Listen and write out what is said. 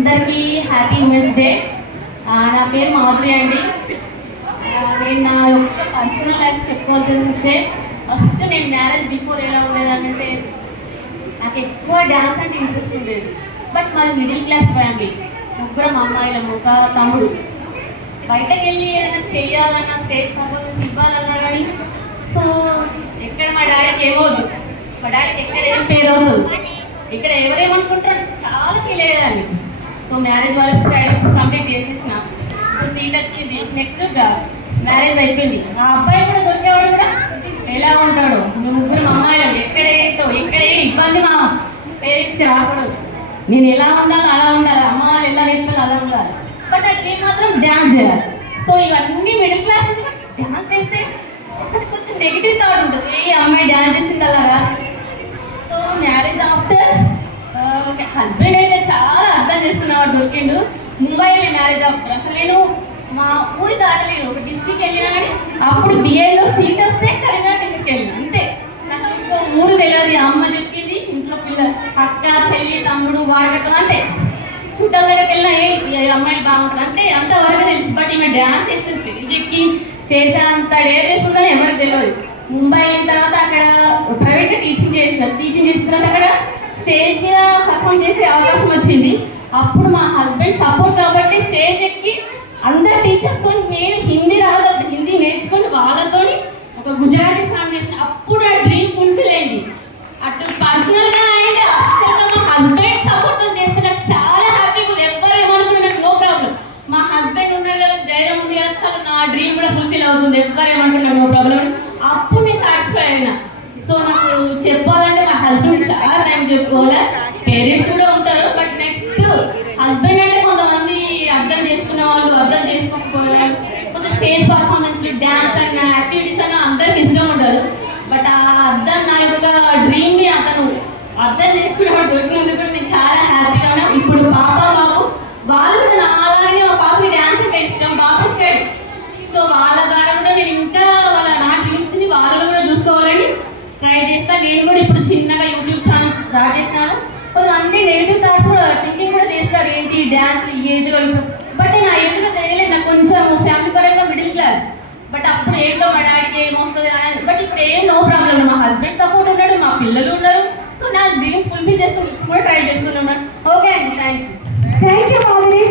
అందరికీ happy women's day. నా పేరు మాధురి అండి. నేను నా యొక్క పర్సనల్ లైఫ్ చెప్పుకోవాలంటే ఫస్ట్ నేను మ్యారేజ్ బిఫోర్ ఎలా ఉండేదానంటే నాకు ఎక్కువ డ్యాన్స్ అంటే ఇంట్రెస్ట్ ఉండేది. బట్ మాది మిడిల్ క్లాస్ ఫ్యామిలీ, ముగ్గురం అమ్మాయిలము, ఒక తమ్ముడు. బయటకు వెళ్ళి ఏదైనా చేయాలన్నా, స్టేజ్ పర్ఫార్మెన్స్ ఇవ్వాలన్నా కానీ సో ఎక్కడ మా డాడీకి ఏమవుద్దు, మా డాడీకి ఎక్కడ ఏం పేరు అవుతుంది, ఇక్కడ ఎవరేమనుకుంటారు చాలా ఫీల్ అయ్యేదాన్ని. సో మ్యారేజ్ వాళ్ళకి స్టైల్ కంప్లీట్ చేసేసిన, సో సీట్ వచ్చింది. నెక్స్ట్ మ్యారేజ్ అయిపోయింది. ఆ అబ్బాయి కూడా దొరికేవాడు కూడా ఎలా ఉంటాడు, మేము ముగ్గురు అమ్మాయిలు ఎక్కడే ఇబ్బంది మా పేరెంట్స్కి రాకూడదు. నేను ఎలా ఉండాలి అలా ఉండాలి, అమ్మ వాళ్ళు ఎలా నేర్పాలి అలా ఉండాలి. బట్ నేను మాత్రం డ్యాన్స్ చేయాలి. సో ఇవన్నీ మిడిల్ క్లాస్ డ్యాన్స్ చేస్తే కొంచెం నెగిటివ్ థాట్ ఉంటుంది, ఏ అమ్మాయి డ్యాన్స్ చేసింది అలాగా. సో మ్యారేజ్ ఆఫ్టర్ హస్బెండ్ అయితే చాలా అర్థం చేసుకున్నవాడు దొరికిండు. ముంబైలో మ్యారేజ్ ఆఫ్టర్ అసలు నేను మా ఊరి దాటలేను, ఒక డిస్ట్రిక్ట్ వెళ్ళినా కానీ అప్పుడు బిఏలో సీట్ వస్తే కరీంనగర్ డిస్ట్రిక్ట్ వెళ్ళిన అంతే. నాకు ఇంకో ఊరు తెలియదు, అమ్మ చెప్పింది ఇంట్లో పిల్లలు అక్క చెల్లి తమ్ముడు వాడకం అంతే. చుట్టాల దగ్గరికి వెళ్ళినా ఏ అమ్మాయిలు బాగుంటారు అంటే అంతవరకు తెలుసు. బట్ ఈమె డ్యాన్స్ చేస్తే స్టేజ్కి చేసే అంత డేరెస్ ఉందని ఎవరికి తెలియదు. ముంబై అయిన తర్వాత అక్కడ ప్రైవేట్గా టీచింగ్ చేసిన తర్వాత అక్కడ స్టేజ్ మీద పర్ఫామ్ చేసే అవకాశం వచ్చింది. అప్పుడు మా హస్బెండ్ సపోర్ట్ కాబట్టి స్టేజ్ ఎక్కి అందరు టీచర్స్తో నేను హిందీ రాదు, హిందీ నేర్చుకొని వాళ్ళతో ఒక గుజరాతీ సాంగ్ చేసిన. అప్పుడు ఆ డ్రీమ్ ఫుల్ఫిల్ అయింది. అటు పర్సనల్గా అండ్ యాక్చువల్గా మా హస్బెండ్ సపోర్ట్తో చేస్తే నాకు చాలా హ్యాపీగా ఉంది. ఎవరు ఏమనుకున్నా నాకు నో ప్రాబ్లం. మా హస్బెండ్ ఉన్నాడు కదా, ధైర్యం ఉంది కదా, చాలా నా డ్రీమ్ కూడా ఫుల్ఫిల్ అవుతుంది. ఎవరు ఏమనుకున్నా నో ప్రాబ్లం. అప్పుడు నేను సాటిస్ఫై అయినా. సో నాకు చెప్పాలంటే మా హస్బెండ్ చాలా థ్యాంక్ చెప్పుకోవాలి. పేరెంట్స్ కూడా ఉంటారు, బట్ నెక్స్ట్ హస్బెండ్ అంటే కొంతమంది అర్థం చేసుకునే వాళ్ళు అర్థం చేసుకోకపోవాలి. కొంచెం స్టేజ్ పర్ఫార్మెన్స్లు, డ్యాన్స్ అన్న యాక్టివిటీస్ అన్న అందరికి ఇష్టం ఉండదు. బట్ ఆ అర్థం నా యొక్క డ్రీమ్ని అతను అర్థం చేసుకునేవాడు దొరికినందుకు నేను చాలా హ్యాపీగా ఉన్నాను. ఇప్పుడు పాప బాబు వాళ్ళు కూడా నా అలాగే, మా పాపకి డ్యాన్స్ అంటే ఇష్టం, బాబు స్టైల్. సో వాళ్ళ ద్వారా కూడా నేను ఇంకా నా డ్రీమ్స్ని వాళ్ళు కూడా చూసుకోవాలని ట్రై చేస్తాను. నేను కూడా ఇప్పుడు చిన్నగా యూట్యూబ్ ఛానల్ స్టార్ట్ చేసినాను. కొంతమంది నెగిటివ్ థాట్స్ కూడా థింకింగ్ కూడా చేస్తారు, ఏంటి డ్యాన్స్ ఈ ఏజ్లో ఇప్పుడు. బట్ నేను ఆ ఏజ్లో తెలియలేదు, నాకు కొంచెం ఫ్యామిలీ పరంగా మిడిల్ క్లాస్. బట్ అప్పుడు ఏంటో మా డాడీకి ఏమొస్తుంది. బట్ ఇప్పుడు ఏం నో ప్రాబ్లం, మా హస్బెండ్ సపోర్ట్ ఉన్నాడు, మా పిల్లలు ఉన్నారు. సో నా డ్రీమ్ ఫుల్ఫిల్ చేసుకుని ఇప్పుడు కూడా ట్రై చేస్తున్నాను. ఓకే అండి, thank you. Thank you Madhuri.